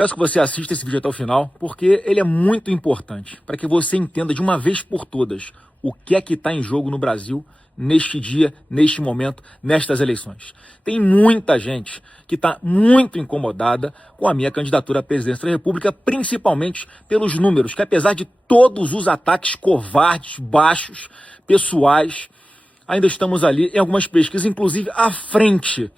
Peço que você assista esse vídeo até o final, porque ele é muito importante, para que você entenda de uma vez por todas o que é que está em jogo no Brasil neste dia, neste momento, nestas eleições. Tem muita gente que está muito incomodada com a minha candidatura à presidência da República, principalmente pelos números, que apesar de todos os ataques covardes, baixos, pessoais, ainda estamos ali em algumas pesquisas, inclusive à frente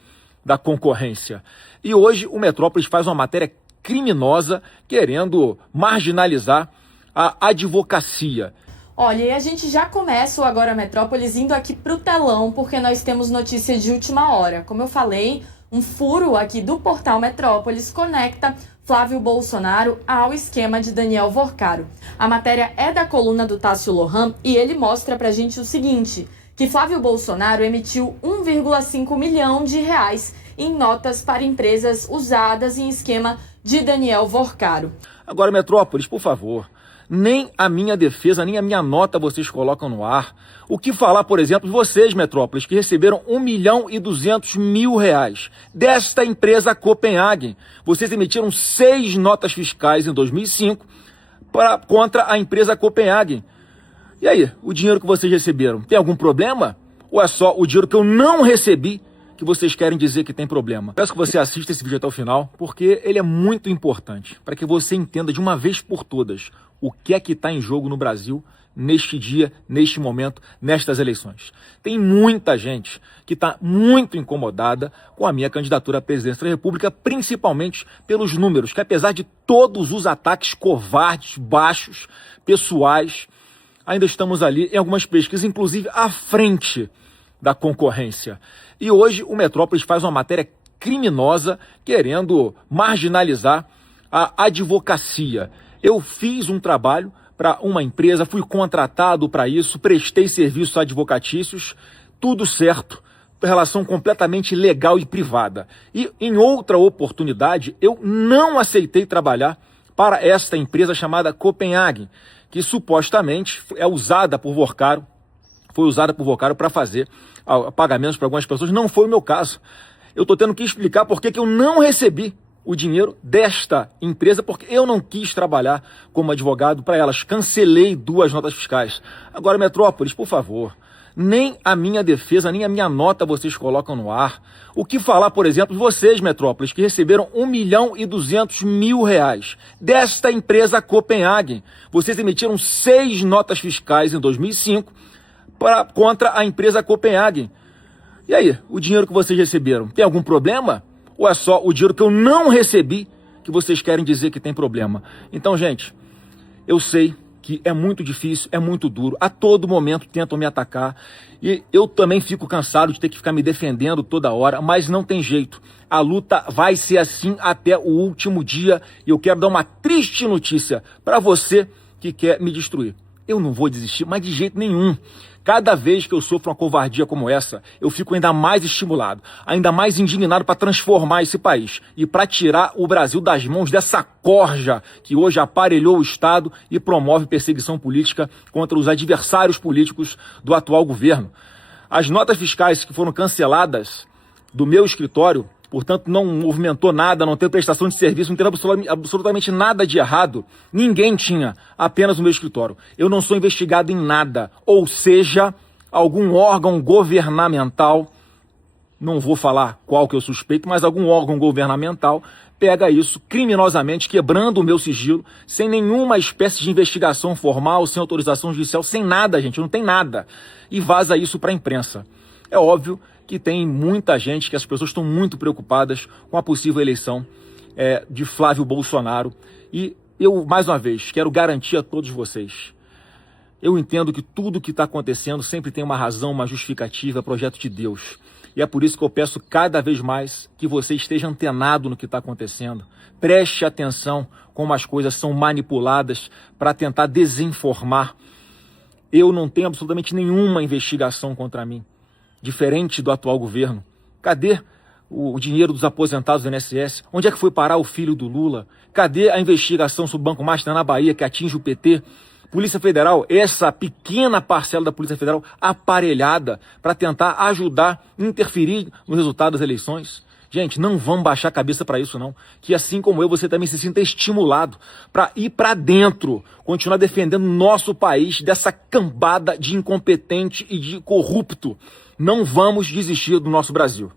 da concorrência. E hoje o Metrópolis faz uma matéria criminosa querendo marginalizar a advocacia. Olha, e a gente já começa o Agora Metrópolis indo aqui para o telão, porque nós temos notícia de última hora. Como eu falei, um furo aqui do portal Metrópolis conecta Flávio Bolsonaro ao esquema de Daniel Vorcaro. A matéria é da coluna do Tássio Lohan e ele mostra pra gente o seguinte, que Flávio Bolsonaro emitiu 1,5 milhão de reais em notas para empresas usadas em esquema de Daniel Vorcaro. Agora, Metrópolis, por favor, nem a minha defesa, nem a minha nota vocês colocam no ar. O que falar, por exemplo, de vocês, Metrópolis, que receberam 1.200.000 reais desta empresa Copenhagen. Vocês emitiram 6 notas fiscais em 2005 contra a empresa Copenhagen. E aí, o dinheiro que vocês receberam, tem algum problema? Ou é só o dinheiro que eu não recebi que vocês querem dizer que tem problema? Peço que você assista esse vídeo até o final, porque ele é muito importante, para que você entenda de uma vez por todas o que é que está em jogo no Brasil neste dia, neste momento, nestas eleições. Tem muita gente que está muito incomodada com a minha candidatura à presidência da República, principalmente pelos números, que apesar de todos os ataques covardes, baixos, pessoais, ainda estamos ali em algumas pesquisas, inclusive à frente da concorrência. E hoje o Metrópolis faz uma matéria criminosa querendo marginalizar a advocacia. Eu fiz um trabalho para uma empresa, fui contratado para isso, prestei serviços advocatícios, tudo certo, relação completamente legal e privada. E em outra oportunidade, eu não aceitei trabalhar para esta empresa chamada Copenhagen, que supostamente é usada por Vorcaro, foi usada por Vorcaro para fazer pagamentos para algumas pessoas. Não foi o meu caso. Eu estou tendo que explicar por que eu não recebi o dinheiro desta empresa, porque eu não quis trabalhar como advogado para elas. Cancelei 2 notas fiscais. Agora, Metrópolis, por favor, nem a minha defesa, nem a minha nota vocês colocam no ar. O que falar, por exemplo, de vocês, Metrópolis, que receberam 1.200.000 reais desta empresa Copenhagen. Vocês emitiram 6 notas fiscais em 2005 contra a empresa Copenhagen. E aí, o dinheiro que vocês receberam, tem algum problema? Ou é só o dinheiro que eu não recebi que vocês querem dizer que tem problema? Então, gente, eu sei que é muito difícil, é muito duro. A todo momento tentam me atacar. E eu também fico cansado de ter que ficar me defendendo toda hora, mas não tem jeito. A luta vai ser assim até o último dia. E eu quero dar uma triste notícia para você que quer me destruir. Eu não vou desistir, mas de jeito nenhum. Cada vez que eu sofro uma covardia como essa, eu fico ainda mais estimulado, ainda mais indignado para transformar esse país e para tirar o Brasil das mãos dessa corja que hoje aparelhou o Estado e promove perseguição política contra os adversários políticos do atual governo. As notas fiscais que foram canceladas do meu escritório, portanto, não movimentou nada, não teve prestação de serviço, não teve absolutamente nada de errado. Ninguém tinha, apenas o meu escritório. Eu não sou investigado em nada. Ou seja, algum órgão governamental, não vou falar qual que eu suspeito, mas algum órgão governamental pega isso criminosamente, quebrando o meu sigilo, sem nenhuma espécie de investigação formal, sem autorização judicial, sem nada, gente, não tem nada. E vaza isso para a imprensa. É óbvio que tem muita gente, que as pessoas estão muito preocupadas com a possível eleição de Flávio Bolsonaro. E eu, mais uma vez, quero garantir a todos vocês, eu entendo que tudo que está acontecendo sempre tem uma razão, uma justificativa, é projeto de Deus. E é por isso que eu peço cada vez mais que você esteja antenado no que está acontecendo. Preste atenção como as coisas são manipuladas para tentar desinformar. Eu não tenho absolutamente nenhuma investigação contra mim. Diferente do atual governo. Cadê o dinheiro dos aposentados do INSS? Onde é que foi parar o filho do Lula? Cadê a investigação sobre o Banco Master na Bahia que atinge o PT? Polícia Federal, essa pequena parcela da Polícia Federal aparelhada para tentar ajudar, interferir no resultado das eleições. Gente, não vamos baixar a cabeça para isso não, que assim como eu, você também se sinta estimulado para ir para dentro, continuar defendendo nosso país dessa cambada de incompetente e de corrupto. Não vamos desistir do nosso Brasil.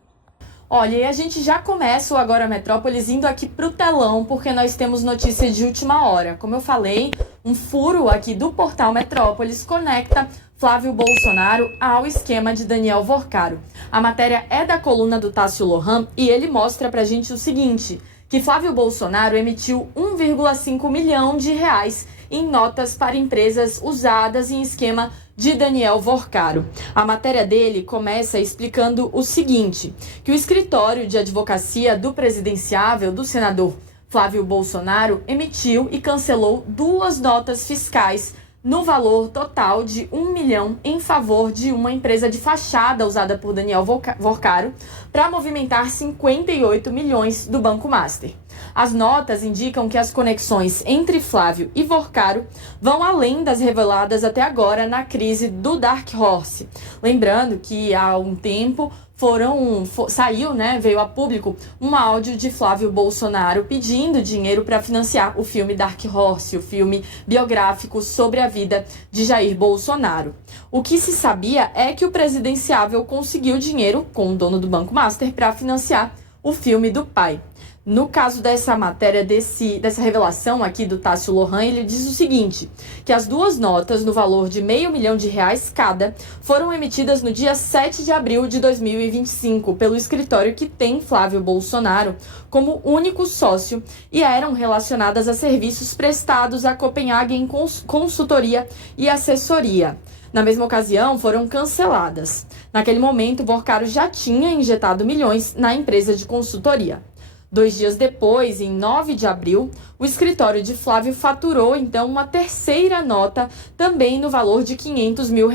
Olha, e a gente já começa o Agora Metrópolis indo aqui pro telão, porque nós temos notícia de última hora. Como eu falei, um furo aqui do portal Metrópolis conecta Flávio Bolsonaro ao esquema de Daniel Vorcaro. A matéria é da coluna do Tássio Lohan e ele mostra pra gente o seguinte, que Flávio Bolsonaro emitiu 1,5 milhão de reais em notas para empresas usadas em esquema de Daniel Vorcaro. A matéria dele começa explicando o seguinte, que o escritório de advocacia do presidenciável do senador Flávio Bolsonaro emitiu e cancelou 2 notas fiscais no valor total de 1 milhão em favor de uma empresa de fachada usada por Daniel Vorcaro para movimentar 58 milhões do Banco Master. As notas indicam que as conexões entre Flávio e Vorcaro vão além das reveladas até agora na crise do Dark Horse. Lembrando que há um tempo veio a público um áudio de Flávio Bolsonaro pedindo dinheiro para financiar o filme Dark Horse, o filme biográfico sobre a vida de Jair Bolsonaro. O que se sabia é que o presidenciável conseguiu dinheiro com o dono do Banco Master para financiar o filme do pai. No caso dessa matéria, dessa revelação aqui do Tássio Lohan, ele diz o seguinte, que as 2 notas no valor de R$500 mil cada foram emitidas no dia 7 de abril de 2025 pelo escritório que tem Flávio Bolsonaro como único sócio e eram relacionadas a serviços prestados à Copenhagen em consultoria e assessoria. Na mesma ocasião, foram canceladas. Naquele momento, Vorcaro já tinha injetado milhões na empresa de consultoria. 2 dias depois, em 9 de abril, o escritório de Flávio faturou, então, uma terceira nota, também no valor de R$500 mil,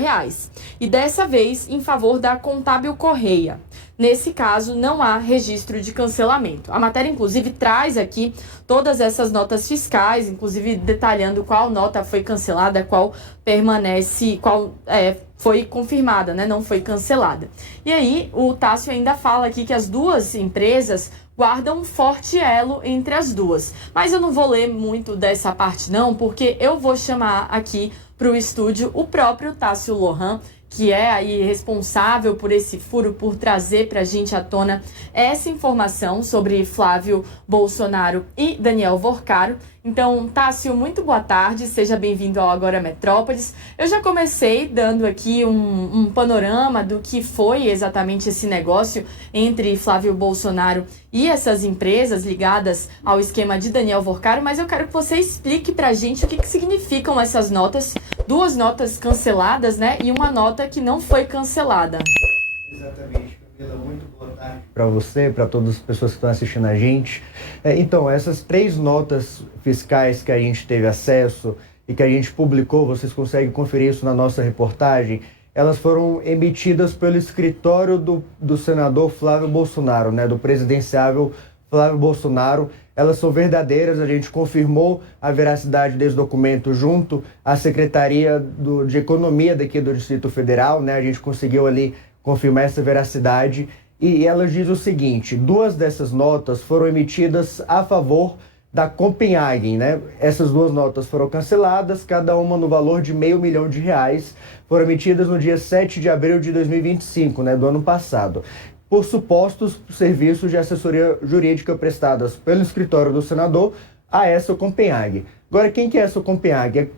e dessa vez em favor da Contábil Correia. Nesse caso, não há registro de cancelamento. A matéria, inclusive, traz aqui todas essas notas fiscais, inclusive detalhando qual nota foi cancelada, qual permanece, qual foi confirmada, né? Não foi cancelada. E aí, o Tássio ainda fala aqui que as 2 empresas guardam um forte elo entre as 2. Mas eu não vou ler muito dessa parte não, porque eu vou chamar aqui para o estúdio o próprio Tássio Lohan, que é aí responsável por esse furo, por trazer para a gente à tona essa informação sobre Flávio Bolsonaro e Daniel Vorcaro. Então, Tássio, muito boa tarde, seja bem-vindo ao Agora Metrópolis. Eu já comecei dando aqui um panorama do que foi exatamente esse negócio entre Flávio Bolsonaro e essas empresas ligadas ao esquema de Daniel Vorcaro, mas eu quero que você explique pra gente o que significam essas notas, 2 notas canceladas, né, e uma nota que não foi cancelada. Exatamente, Camila, muito boa tarde para você, para todas as pessoas que estão assistindo a gente. Então, essas 3 notas fiscais que a gente teve acesso e que a gente publicou, vocês conseguem conferir isso na nossa reportagem, elas foram emitidas pelo escritório do senador Flávio Bolsonaro, né, do presidenciável Flávio Bolsonaro. Elas são verdadeiras, a gente confirmou a veracidade desse documento junto à Secretaria de Economia daqui do Distrito Federal, né, a gente conseguiu ali confirmar essa veracidade e elas dizem o seguinte, 2 dessas notas foram emitidas a favor da Copenhagen, né? Essas 2 notas foram canceladas, cada uma no valor de R$500 mil, foram emitidas no dia 7 de abril de 2025, né, do ano passado, por supostos serviços de assessoria jurídica prestadas pelo escritório do senador a essa Copenhagen. Agora, quem que é essa Copenhagen?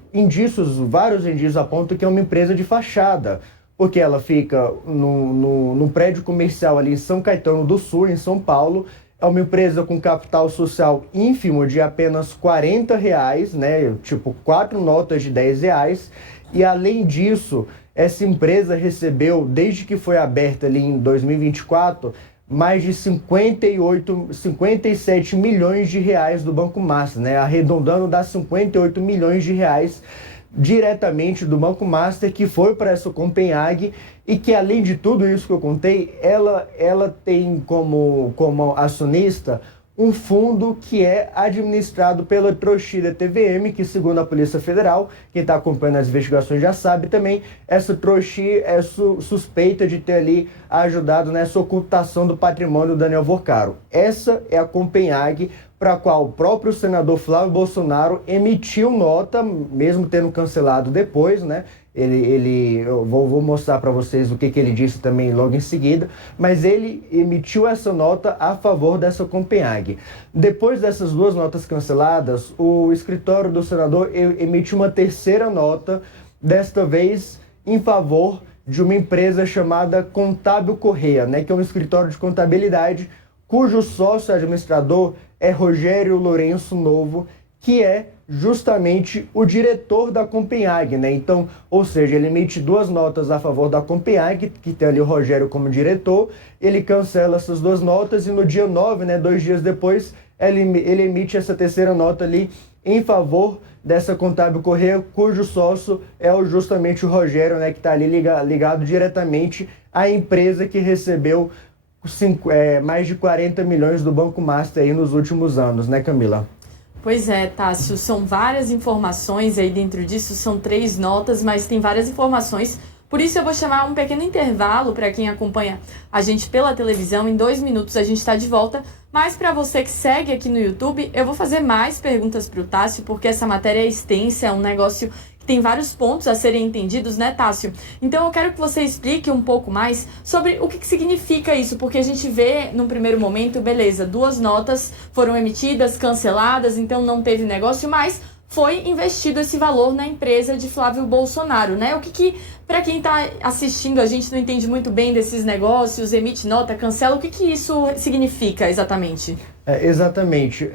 Vários indícios apontam que é uma empresa de fachada, porque ela fica num prédio comercial ali em São Caetano do Sul, em São Paulo. É uma empresa com capital social ínfimo de apenas R$40, né? Tipo 4 notas de R$10. E além disso, essa empresa recebeu, desde que foi aberta ali em 2024, mais de 57 milhões de reais do Banco Master, né? Arredondando, dá 58 milhões de reais diretamente do Banco Master, que foi para essa Copenhagen e que, além de tudo isso que eu contei, ela tem como acionista um fundo que é administrado pela Trouxida TVM, que segundo a Polícia Federal, quem está acompanhando as investigações já sabe também, essa Trouxi é suspeita de ter ali ajudado nessa ocultação do patrimônio do Daniel Vorcaro. Essa é a Copenhague, para a qual o próprio senador Flávio Bolsonaro emitiu nota, mesmo tendo cancelado depois, né? Eu vou mostrar para vocês o que ele disse também logo em seguida, mas ele emitiu essa nota a favor dessa Copenhague. Depois dessas duas notas canceladas, o escritório do senador emitiu uma terceira nota, desta vez em favor de uma empresa chamada Contábil Correia, né, que é um escritório de contabilidade cujo sócio administrador é Rogério Lourenço Novo, que é justamente o diretor da Copenhague, né? Então, ou seja, ele emite duas notas a favor da Copenhague, que tem ali o Rogério como diretor, ele cancela essas duas notas e no dia 9, né, 2 dias depois, ele emite essa terceira nota ali em favor dessa Contábil Correia, cujo sócio é justamente o Rogério, né, que está ali ligado diretamente à empresa que recebeu mais de 40 milhões do Banco Master aí nos últimos anos, né, Camila? Pois é, Tássio, são várias informações aí dentro disso, são 3 notas, mas tem várias informações. Por isso eu vou chamar um pequeno intervalo para quem acompanha a gente pela televisão. Em 2 minutos a gente está de volta. Mas para você que segue aqui no YouTube, eu vou fazer mais perguntas para o Tássio, porque essa matéria é extensa, é um negócio que tem vários pontos a serem entendidos, né, Tássio? Então eu quero que você explique um pouco mais sobre o que significa isso, porque a gente vê, num primeiro momento, beleza, 2 notas foram emitidas, canceladas, então não teve negócio, mas foi investido esse valor na empresa de Flávio Bolsonaro, né? O que para quem está assistindo, a gente não entende muito bem desses negócios, emite nota, cancela, o que isso significa exatamente? Exatamente.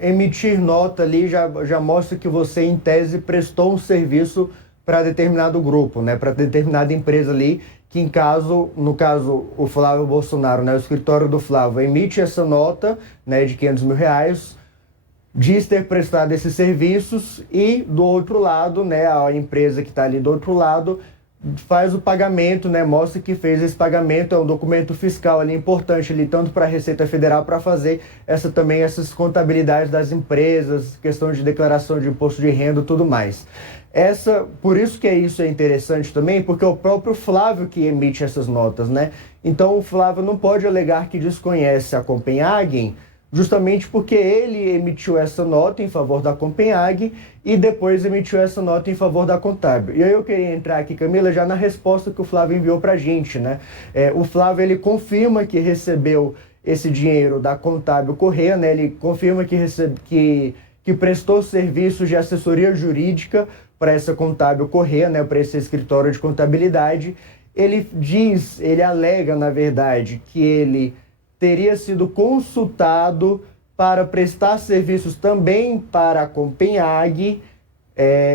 Emitir nota ali já mostra que você, em tese, prestou um serviço para determinado grupo, né? Para determinada empresa ali, que no caso, o Flávio Bolsonaro, né? O escritório do Flávio emite essa nota, né, de R$500 mil, diz ter prestado esses serviços e, do outro lado, né, a empresa que está ali do outro lado faz o pagamento, né, mostra que fez esse pagamento, é um documento fiscal ali importante ali, tanto para a Receita Federal para fazer essas contabilidades das empresas, questão de declaração de imposto de renda e tudo mais. Por isso que isso é interessante também, porque é o próprio Flávio que emite essas notas, né? Então o Flávio não pode alegar que desconhece a Copenhagen, justamente porque ele emitiu essa nota em favor da Copenhague e depois emitiu essa nota em favor da Contábil. E aí eu queria entrar aqui, Camila, já na resposta que o Flávio enviou para a gente, né? O Flávio, ele confirma que recebeu esse dinheiro da Contábil Correia, né? Ele confirma que prestou serviços de assessoria jurídica para essa Contábil Correia, né? Para esse escritório de contabilidade. Ele alega, na verdade, que ele teria sido consultado para prestar serviços também para a Copenhague,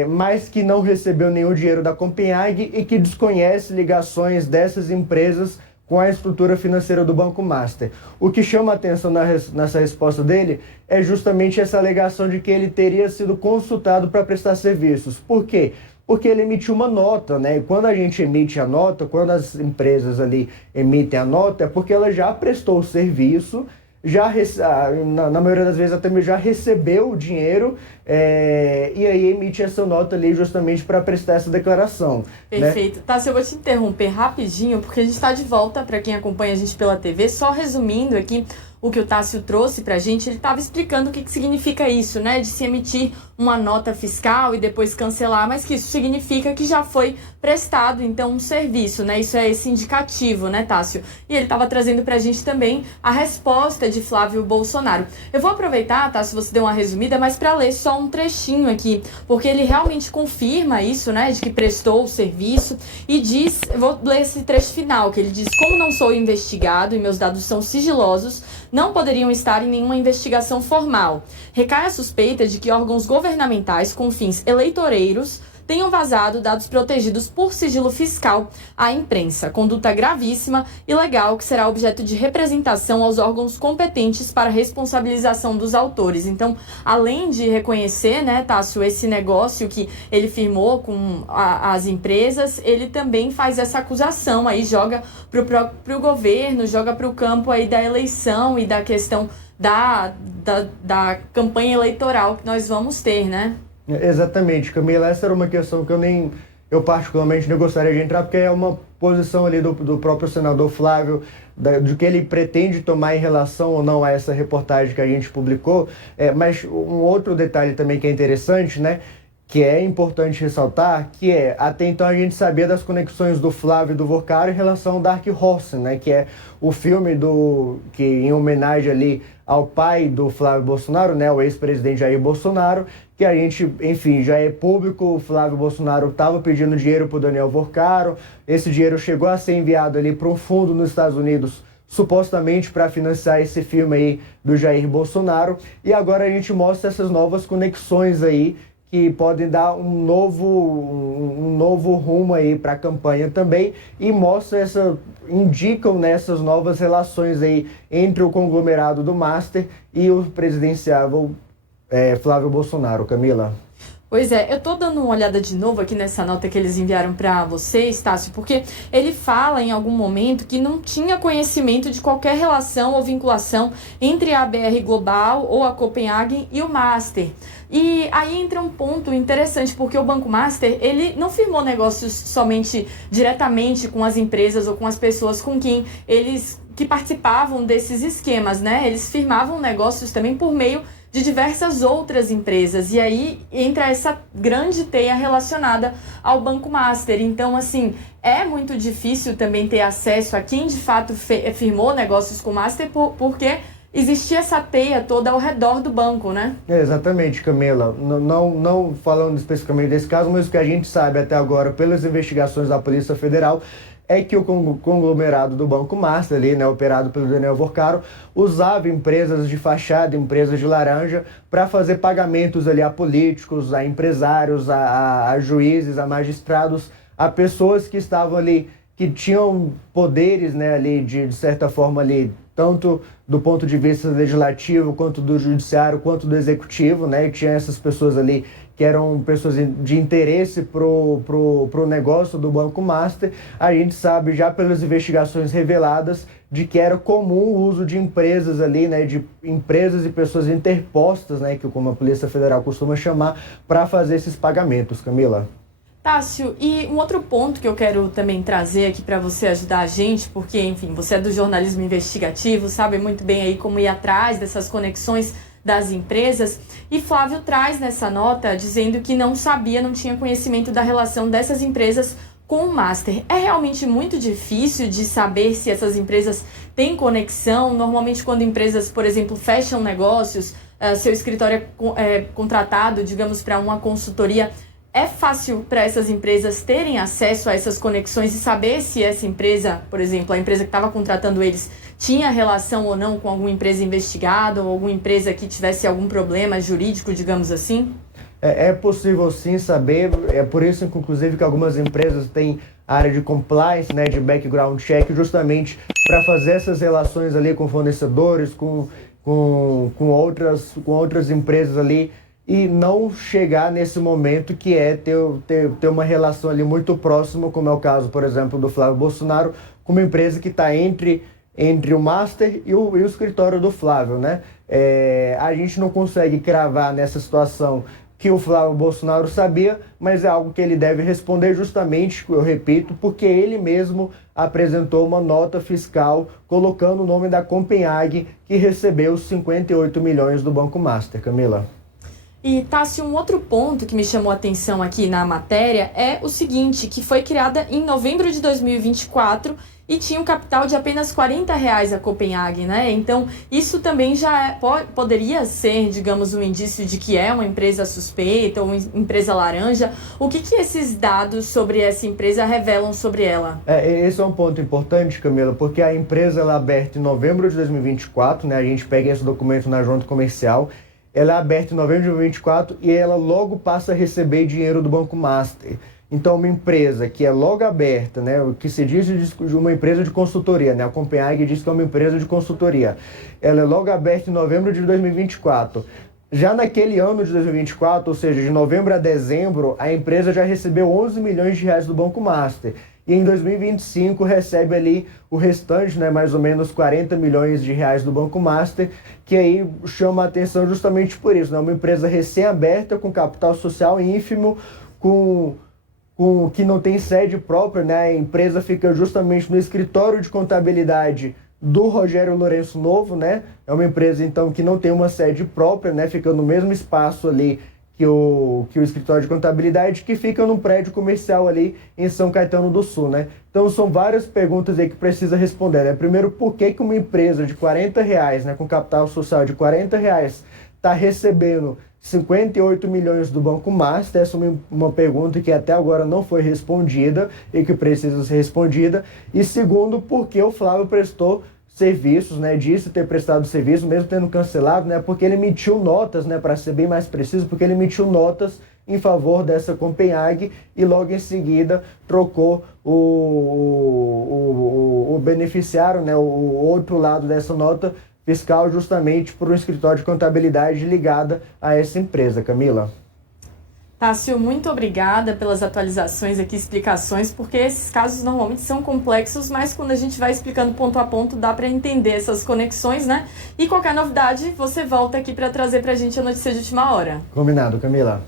mas que não recebeu nenhum dinheiro da Copenhague e que desconhece ligações dessas empresas com a estrutura financeira do Banco Master. O que chama a atenção nessa resposta dele é justamente essa alegação de que ele teria sido consultado para prestar serviços. Por quê? Porque ele emitiu uma nota, né? E quando a gente emite a nota, quando as empresas ali emitem a nota, é porque ela já prestou o serviço, na maioria das vezes até já recebeu o dinheiro, e aí emite essa nota ali justamente para prestar essa declaração. Perfeito. Né? Tássio, eu vou te interromper rapidinho, porque a gente está de volta para quem acompanha a gente pela TV. Só resumindo aqui o que o Tássio trouxe para a gente, ele estava explicando o que significa isso, né? De se emitir uma nota fiscal e depois cancelar, mas que isso significa que já foi prestado, então, um serviço, né? Isso é esse indicativo, né, Tássio? E ele estava trazendo para a gente também a resposta de Flávio Bolsonaro. Eu vou aproveitar, Tássio, você deu uma resumida, mas para ler só um trechinho aqui, porque ele realmente confirma isso, né? De que prestou o serviço e diz, eu vou ler esse trecho final, que ele diz: como não sou investigado e meus dados são sigilosos, não poderiam estar em nenhuma investigação formal. Recai a suspeita de que órgãos governamentais com fins eleitoreiros tenham vazado dados protegidos por sigilo fiscal à imprensa. Conduta gravíssima e ilegal que será objeto de representação aos órgãos competentes para responsabilização dos autores. Então, além de reconhecer, né, Tássio, esse negócio que ele firmou com as empresas, ele também faz essa acusação aí, joga para o governo, joga para o campo aí da eleição e da questão da campanha eleitoral que nós vamos ter, né? Exatamente, Camila, essa era uma questão que eu particularmente não gostaria de entrar, porque é uma posição ali do próprio senador Flávio, de que ele pretende tomar em relação ou não a essa reportagem que a gente publicou. Mas um outro detalhe também que é interessante, né, que é importante ressaltar, que até então a gente sabia das conexões do Flávio e do Vorcaro em relação ao Dark Horse, né, que é o filme que em homenagem ali ao pai do Flávio Bolsonaro, né, o ex-presidente Jair Bolsonaro, que a gente, enfim, já é público. O Flávio Bolsonaro estava pedindo dinheiro para o Daniel Vorcaro, esse dinheiro chegou a ser enviado ali para um fundo nos Estados Unidos, supostamente para financiar esse filme aí do Jair Bolsonaro, e agora a gente mostra essas novas conexões aí, que podem dar um novo rumo aí para a campanha também, e indicam nessas novas relações aí entre o conglomerado do Master e o presidenciável Flávio Bolsonaro. Camila? Pois é, eu tô dando uma olhada de novo aqui nessa nota que eles enviaram para vocês, Tássio, porque ele fala em algum momento que não tinha conhecimento de qualquer relação ou vinculação entre a ABR Global ou a Copenhagen e o Master. E aí entra um ponto interessante, porque o Banco Master, ele não firmou negócios somente diretamente com as empresas ou com as pessoas com quem que participavam desses esquemas, né? Eles firmavam negócios também por meio de diversas outras empresas, e aí entra essa grande teia relacionada ao Banco Master. Então, assim, é muito difícil também ter acesso a quem de fato firmou negócios com o Master, porque existia essa teia toda ao redor do banco, né? Exatamente, Camila. Não falando especificamente desse caso, mas o que a gente sabe até agora pelas investigações da Polícia Federal é que o conglomerado do Banco Master, ali, né, operado pelo Daniel Vorcaro, usava empresas de fachada, empresas de laranja, para fazer pagamentos ali a políticos, a empresários, a juízes, a magistrados, a pessoas que estavam ali, que tinham poderes, né, ali, de certa forma, ali, tanto do ponto de vista legislativo, quanto do judiciário, quanto do executivo, né, e tinha essas pessoas ali que eram pessoas de interesse pro negócio do Banco Master. A gente sabe já pelas investigações reveladas de que era comum o uso de empresas ali, né, de empresas e pessoas interpostas, né, que como a Polícia Federal costuma chamar, para fazer esses pagamentos, Camila. Tássio, e um outro ponto que eu quero também trazer aqui para você ajudar a gente, porque, enfim, você é do jornalismo investigativo, sabe muito bem aí como ir atrás dessas conexões das empresas, e Flávio traz nessa nota dizendo que não sabia, não tinha conhecimento da relação dessas empresas com o Master. É realmente muito difícil de saber se essas empresas têm conexão. Normalmente, quando empresas, por exemplo, fecham negócios, seu escritório é contratado, digamos, para uma consultoria, é fácil para essas empresas terem acesso a essas conexões e saber se essa empresa, por exemplo, a empresa que estava contratando eles, tinha relação ou não com alguma empresa investigada ou alguma empresa que tivesse algum problema jurídico, digamos assim? É possível sim saber, é por isso, inclusive, que algumas empresas têm área de compliance, né, de background check, justamente para fazer essas relações ali com fornecedores, com outras empresas ali, e não chegar nesse momento que é ter uma relação ali muito próxima, como é o caso, por exemplo, do Flávio Bolsonaro, com uma empresa que está entre o Master e o escritório do Flávio, né? A gente não consegue cravar nessa situação que o Flávio Bolsonaro sabia, mas é algo que ele deve responder justamente, eu repito, porque ele mesmo apresentou uma nota fiscal colocando o nome da Copenhagen, que recebeu os 58 milhões do Banco Master. Camila? E, Tássio, um outro ponto que me chamou a atenção aqui na matéria é o seguinte, que foi criada em novembro de 2024 e tinha um capital de apenas R$40 a Copenhagen, né? Então, isso também já poderia ser, digamos, um indício de que é uma empresa suspeita ou uma empresa laranja. O que esses dados sobre essa empresa revelam sobre ela? Esse é um ponto importante, Camila, porque a empresa ela é aberta em novembro de 2024, né? A gente pega esse documento na junta comercial. ela é aberta em novembro de 2024 e ela logo passa a receber dinheiro do Banco Master. Então, uma empresa que é logo aberta, né, o que se diz de uma empresa de consultoria, né, a Copenhague diz que é uma empresa de consultoria, ela é logo aberta em novembro de 2024. Já naquele ano de 2024, ou seja, de novembro a dezembro, a empresa já recebeu 11 milhões de reais do Banco Master. E em 2025 recebe ali o restante, né, mais ou menos 40 milhões de reais do Banco Master, que aí chama a atenção justamente por isso, né, uma empresa recém-aberta, com capital social ínfimo, que não tem sede própria, né, a empresa fica justamente no escritório de contabilidade do Rogério Lourenço Novo, né? É uma empresa, então, que não tem uma sede própria, né? Fica no mesmo espaço ali que o escritório de contabilidade, que fica num prédio comercial ali em São Caetano do Sul, né? Então, são várias perguntas aí que precisa responder, né? Primeiro, por que uma empresa de R$40, né, com capital social de R$40, está recebendo 58 milhões do Banco Master? Essa é uma pergunta que até agora não foi respondida e que precisa ser respondida. E segundo, por que o Flávio prestou serviços, né, disse ter prestado serviço, mesmo tendo cancelado, né, porque ele emitiu notas, né, para ser bem mais preciso, porque ele emitiu notas em favor dessa Copenhague e logo em seguida trocou o beneficiário, né, o outro lado dessa nota fiscal justamente por um escritório de contabilidade ligada a essa empresa. Camila. Tássio, muito obrigada pelas atualizações aqui, explicações, porque esses casos normalmente são complexos, mas quando a gente vai explicando ponto a ponto, dá para entender essas conexões, né? E qualquer novidade, você volta aqui para trazer para a gente a notícia de última hora. Combinado, Camila.